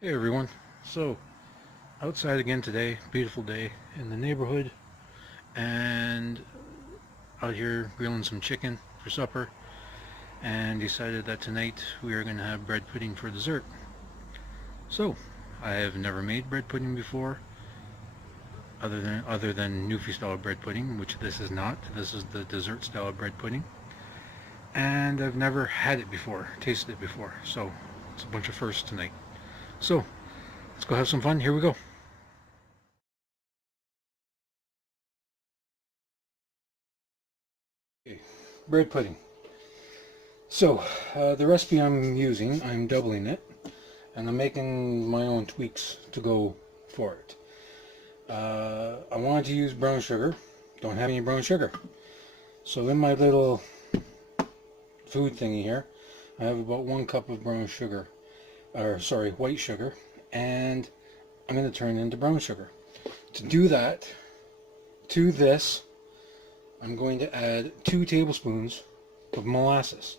Hey everyone, so outside again today, beautiful day in the neighborhood, and out here grilling some chicken for supper, and decided that tonight we are going to have bread pudding for dessert. So I have never made bread pudding before, other than Newfie style bread pudding, which this is not. This is the dessert style bread pudding, and I've never had it before, tasted it before, so it's a bunch of firsts tonight. So let's go have some fun. Here we go. Okay, bread pudding. So, the recipe I'm using, I'm doubling it, and I'm making my own tweaks to go for it. I wanted to use brown sugar, don't have any brown sugar. So in my little food thingy here, I have about 1 cup of brown sugar, or sorry, white sugar, and I'm going to turn it into brown sugar. To do that, to this, I'm going to add 2 tablespoons of molasses.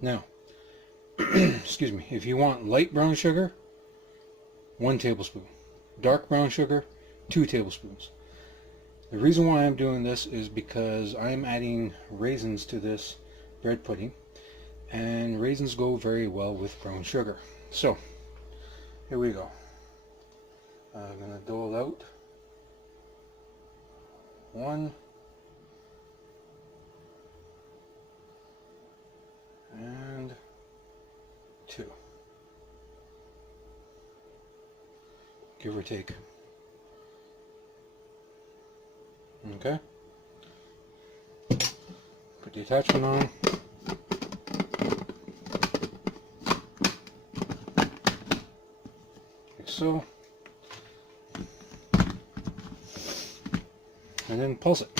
Now, excuse me, if you want light brown sugar, 1 tablespoon. Dark brown sugar, 2 tablespoons. The reason why I'm doing this is because I'm adding raisins to this bread pudding, and raisins go very well with brown sugar. So, here we go. I'm going to dole out 1 and 2, give or take. Okay, put the attachment on. Like so, and then pulse it.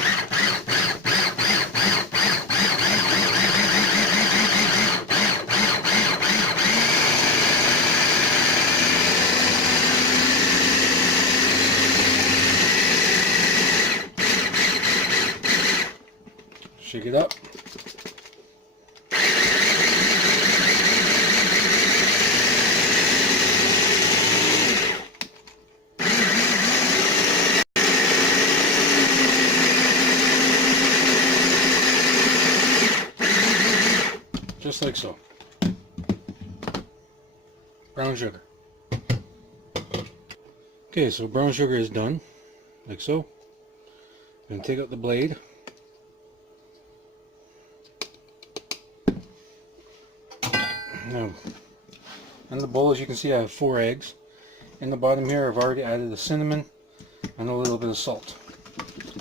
Shake it up. Just like so. Brown sugar. Okay, so brown sugar is done, like so. I'm going to take out the blade. Now, in the bowl, as you can see, I have 4 eggs. In the bottom here, I've already added the cinnamon and a little bit of salt.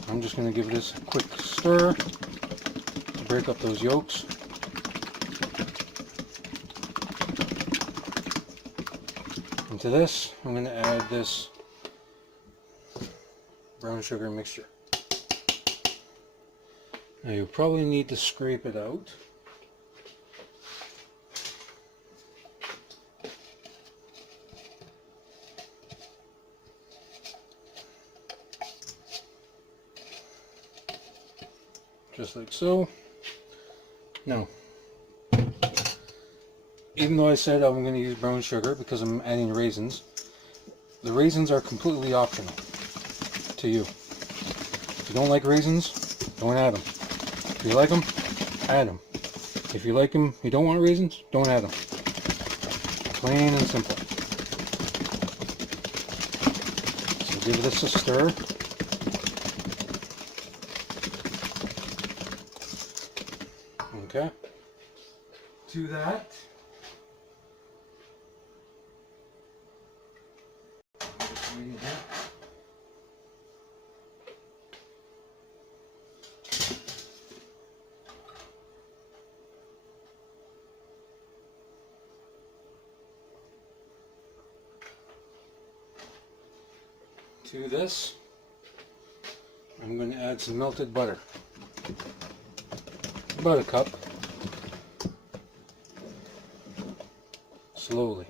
I'm just going to give this a quick stir to break up those yolks. Into this, I'm going to add this brown sugar mixture. Now, you'll probably need to scrape it out. Just like so. Now, even though I said I'm going to use brown sugar because I'm adding raisins, the raisins are completely optional to you. If you don't like raisins, don't add them. If you like them, add them. If you like them, you don't want raisins, don't add them. Plain and simple. So give this a stir. Okay. To that, to this, I'm going to add some melted butter. About a cup. Slowly.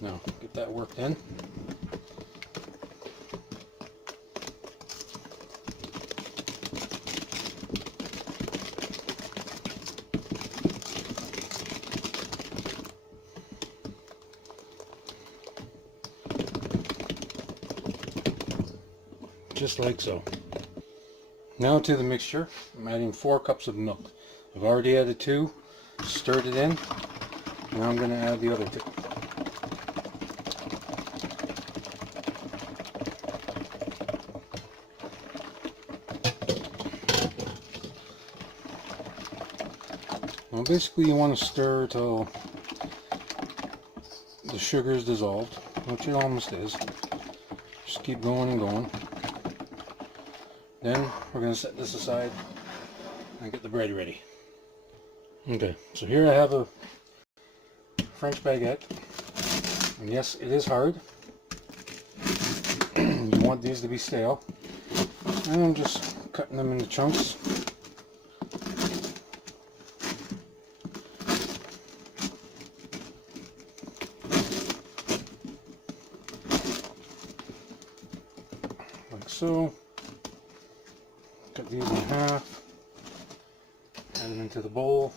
Now get that worked in. Just like so. Now to the mixture. I'm adding 4 cups of milk. I've already added 2, stirred it in. Now I'm going to add the other 2. Well, basically you want to stir till the sugar is dissolved, which it almost is. Just keep going and going. Then we're going to set this aside and get the bread ready. Okay, so here I have a French baguette. And yes, it is hard. You want these to be stale. And I'm just cutting them into chunks. Like so. Cut these in half, add them into the bowl.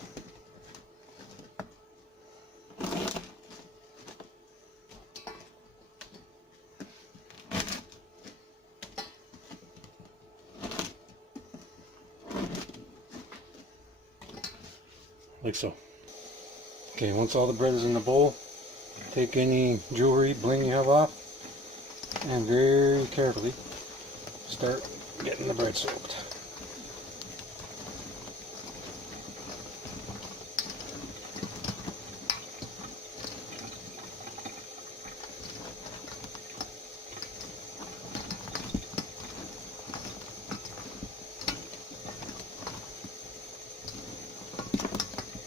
Like so. Okay, once all the bread is in the bowl, take any jewelry, bling you have off, and very carefully start getting the bread soaked.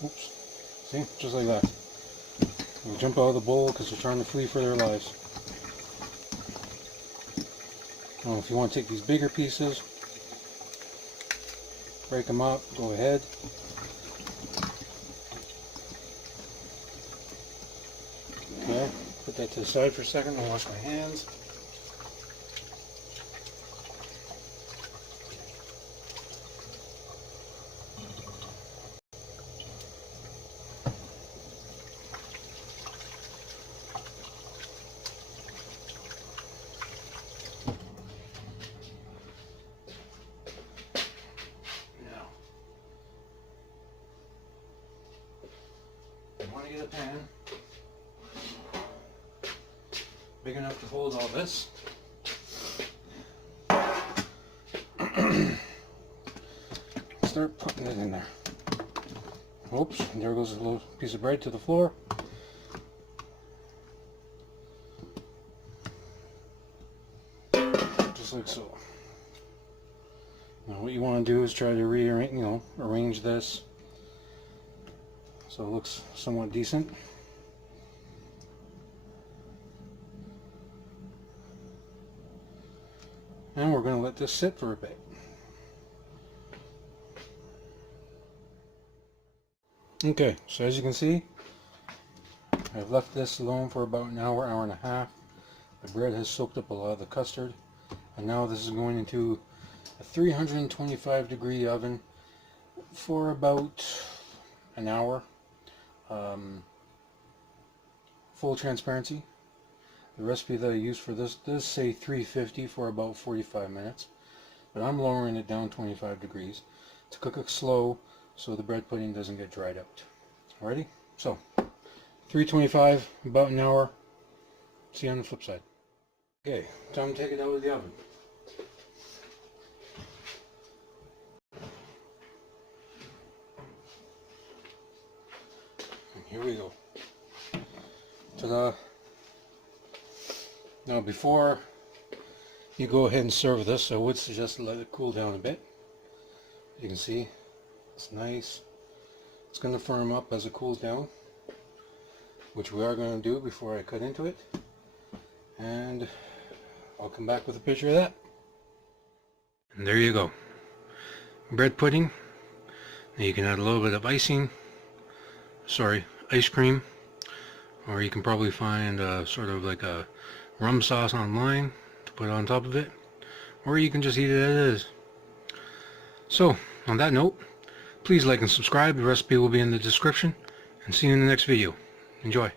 Oops. See? Just like that. They'll jump out of the bowl because they're trying to flee for their lives. Now, if you want to take these bigger pieces, break them up, go ahead. Okay, put that to the side for a second and wash my hands. I want to get a pan big enough to hold all this. Start putting it in there. Oops, there goes a little piece of bread to the floor. Just like so. Now what you want to do is try to arrange this so it looks somewhat decent. And we're going to let this sit for a bit. Okay, so as you can see, I've left this alone for about an hour, hour and a half. The bread has soaked up a lot of the custard, and now this is going into a 325-degree oven for about an hour. Full transparency, the recipe that I use for this does say 350 for about 45 minutes, but I'm lowering it down 25 degrees to cook it slow so the bread pudding doesn't get dried out. Alrighty, so 325, about an hour. See you on the flip side. Okay, time to take it out of the oven. And here we go. Ta-da! Now before you go ahead and serve this, I would suggest to let it cool down a bit. You can see it's nice. It's going to firm up as it cools down, which we are going to do before I cut into it. And I'll come back with a picture of that. And there you go. Bread pudding. Now you can add a little bit of ice cream, or you can probably find sort of like a rum sauce online to put on top of it, or you can just eat it as it is. So, on that note, please like and subscribe. The recipe will be in the description, and see you in the next video. Enjoy.